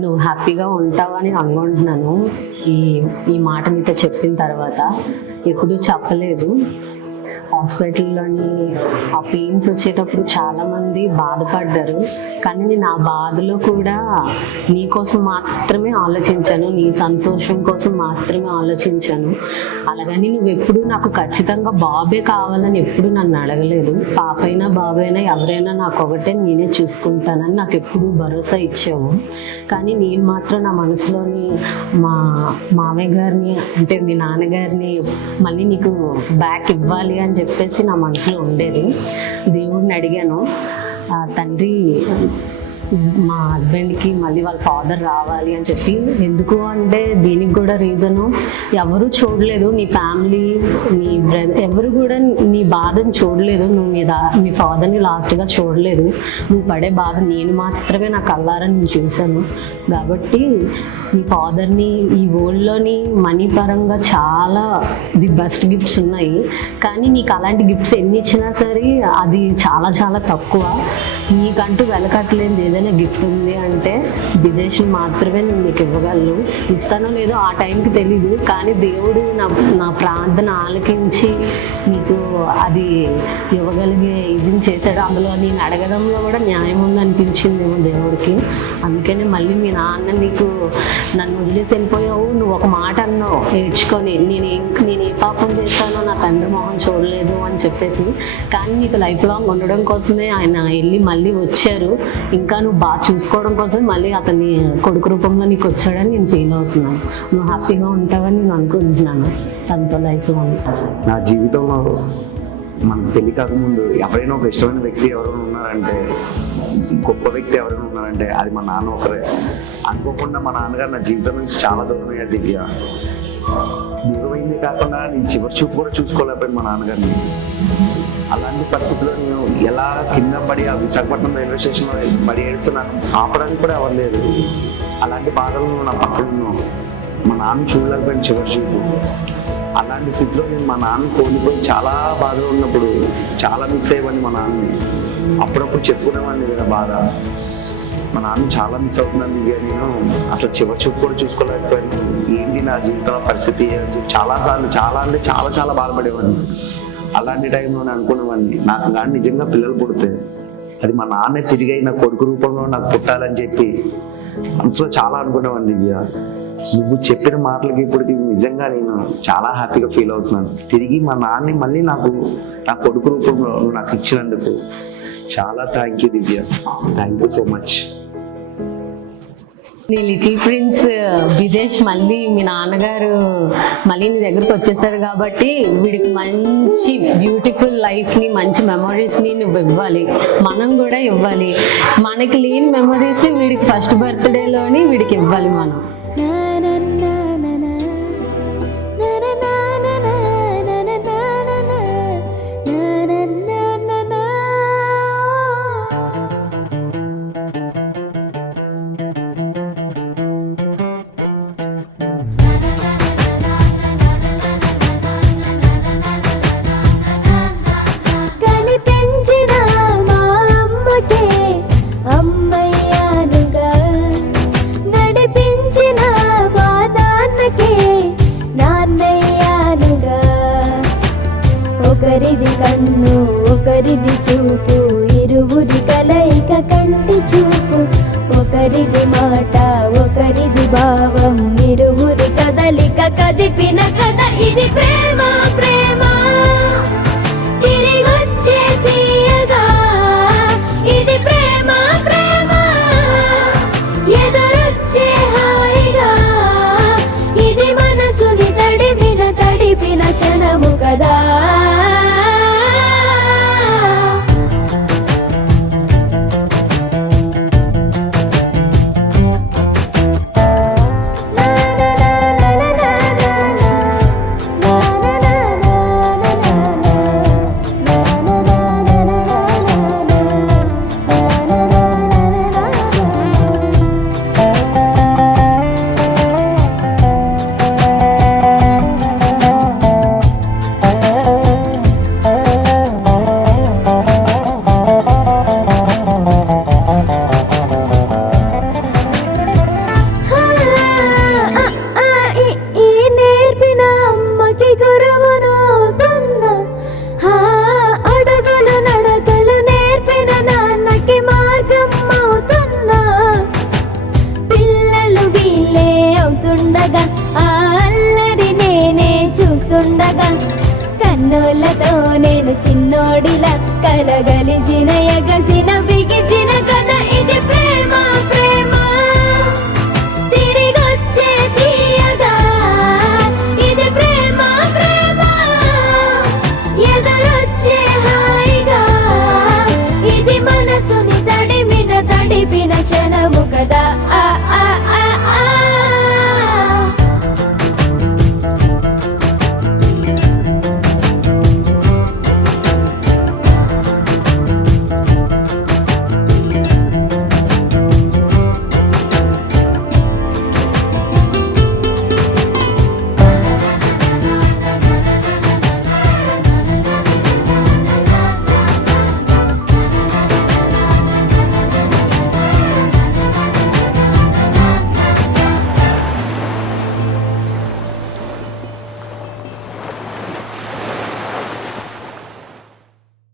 నువ్వు హ్యాపీగా ఉంటావని అనుకుంటున్నాను. ఈ ఈ మాట నీతో చెప్పిన తర్వాత ఎప్పుడూ చెప్పలేదు. హాస్పిటల్లోని ఆ పెయిన్స్ వచ్చేటప్పుడు చాలామంది బాధపడ్డారు, కానీ నేను ఆ బాధలో కూడా నీ కోసం మాత్రమే ఆలోచించాను, నీ సంతోషం కోసం మాత్రమే ఆలోచించాను. అలాగని నువ్వు ఎప్పుడు నాకు ఖచ్చితంగా బాబే కావాలని ఎప్పుడు నన్ను అడగలేదు. పాపైనా బాబైనా ఎవరైనా నాకు ఒకటే, నేనే చూసుకుంటానని నాకు ఎప్పుడు భరోసా ఇచ్చావు. కానీ నేను మాత్రం నా మనసులోని మా మామయ్య గారిని, అంటే మీ నాన్నగారిని మళ్ళీ నీకు బ్యాక్ ఇవ్వాలి అని చెప్పేసి నా మనసులో ఉండేది. దేవుడిని అడిగాను, తండ్రి మా హస్బెండ్కి మళ్ళీ వాళ్ళ ఫాదర్ రావాలి అని చెప్పి. ఎందుకు అంటే దీనికి కూడా రీజను, ఎవరు చూడలేదు, నీ ఫ్యామిలీ, నీ బ్రదర్ ఎవరు కూడా నీ బాధను చూడలేదు. నువ్వు మీ ఫాదర్ని లాస్ట్గా చూడలేదు. నువ్వు పడే బాధ నేను మాత్రమే నా కళ్ళారా నేను చూశాను. కాబట్టి నీ ఫాదర్ని ఈ వరల్డ్లోని మనీ పరంగా చాలా ది బెస్ట్ గిఫ్ట్స్ ఉన్నాయి, కానీ నీకు అలాంటి గిఫ్ట్స్ ఎన్ని ఇచ్చినా సరే అది చాలా చాలా తక్కువ. నీకంటూ వెలకట్టలేనిది ఏదైనా గిఫ్ట్ ఉంది అంటే విదేశీ మాత్రమే నేను నీకు ఇవ్వగలను. ఇస్తానో లేదో ఆ టైంకి తెలీదు, కానీ దేవుడు నా ప్రార్థన ఆలకించి నీకు అది ఇవ్వగలిగే ఇది చేశాడు. అందులో నేను అడగడంలో కూడా న్యాయం ఉందనిపించిందేమో దేవుడికి. అందుకనే మళ్ళీ మీ నాన్న నీకు నన్ను వదిలేసి వెళ్ళిపోయావు, నువ్వు ఒక మాట అన్నావు ఏడ్చుకొని, నేను ఏ పాపం చేశానో నా తండ్రి మొహం చూడలేదు అని చెప్పేసి. కానీ నీకు లైఫ్ లాంగ్ ఉండడం కోసమే ఆయన వెళ్ళి మళ్ళీ వచ్చారు. ఇంకా నువ్వు బాగా చూసుకోవడం కోసం మళ్ళీ అతన్ని కొడుకు రూపంలో నీకు వచ్చాడని నేను ఫీల్ అవుతున్నాను. నువ్వు హ్యాపీగా ఉంటావని నేను అనుకుంటున్నాను తనతో లైఫ్ లాంగ్. నా జీవితంలో మన పెళ్లి కాకముందు ఎవరైనా ఒక ఇష్టమైన వ్యక్తి ఎవరైనా ఉన్నారంటే, గొప్ప వ్యక్తి ఎవరైనా ఉన్నారంటే అది మా నాన్న ఒకరే. అనుకోకుండా మా నాన్నగారు నా జీవితం నుంచి చాలా దూరం అయ్యారు. దివ్య దూరమైంది కాకుండా నేను చివరి చూపు కూడా చూసుకోలేకపోయాను మా నాన్నగారిని. అలాంటి పరిస్థితుల్లో నేను ఎలా కింద పడి ఆ విశాఖపట్నం రైల్వే స్టేషన్లో పడి ఏడుస్తున్నాను, ఆపడానికి కూడా అవ్వలేదు. అలాంటి బాధలు నా పక్కన మా నాన్న చూడలేకపోయిన చివరి చూపు. అలాంటి స్థితిలో నేను మా నాన్న కోల్పోయి చాలా బాధలో ఉన్నప్పుడు చాలా మిస్ అయ్యేవాడిని మా నాన్నని. అప్పుడప్పుడు చెప్పుకునేవాడిని కదా బాధ, మా నాన్న చాలా మిస్ అవుతున్నాను దివ్య, నేను అసలు చివరి చూపు కూడా చూసుకోలేకపోయాను, ఏంటి నా జీవితంలో పరిస్థితి అని చెప్పి చాలాసార్లు చాలా బాధపడేవాడిని. అలాంటి టైంలో నేను అనుకునేవాడిని, నాకు కానీ నిజంగా పిల్లలు పుడితే అది మా నాన్నే తిరిగి నా కొడుకు రూపంలో నాకు పుట్టాలని చెప్పి మనసులో చాలా అనుకునేవాడిని. దివ్య నువ్వు చెప్పిన మాటలకి ఇప్పటికి నిజంగా నేను చాలా హ్యాపీగా ఫీల్ అవుతున్నాను. తిరిగి మా నాన్నని మళ్ళీ నాకు నా కొడుకు రూపంలో నాకు ఇచ్చినందుకు చాలా thank you Divya, thank you so much. నీ లిటిల్ ప్రిన్స్ విదేశ్ మళ్ళీ మీ నాన్నగారు మళ్ళీ నీ దగ్గరకు వచ్చేసారు కాబట్టి వీడికి మంచి బ్యూటిఫుల్ లైఫ్ని, మంచి మెమరీస్ని నువ్వు ఇవ్వాలి, మనం కూడా ఇవ్వాలి. మనకి లేని మెమరీస్ వీడికి ఫస్ట్ బర్త్డేలోని వీడికి ఇవ్వాలి మనం. అమ్మయ్యానుగా నడిపించిన వాన కలగలిసిన ఎగసిన బిగిసిన కథ ఇది ప్రేమ ప్రేమ తిరిగొచ్చే తీయగా ఇది ప్రేమ ప్రేమ ఎదురొచ్చే హాయిగా ఇది మనసుని తడిపిన క్షణము కదా ఆ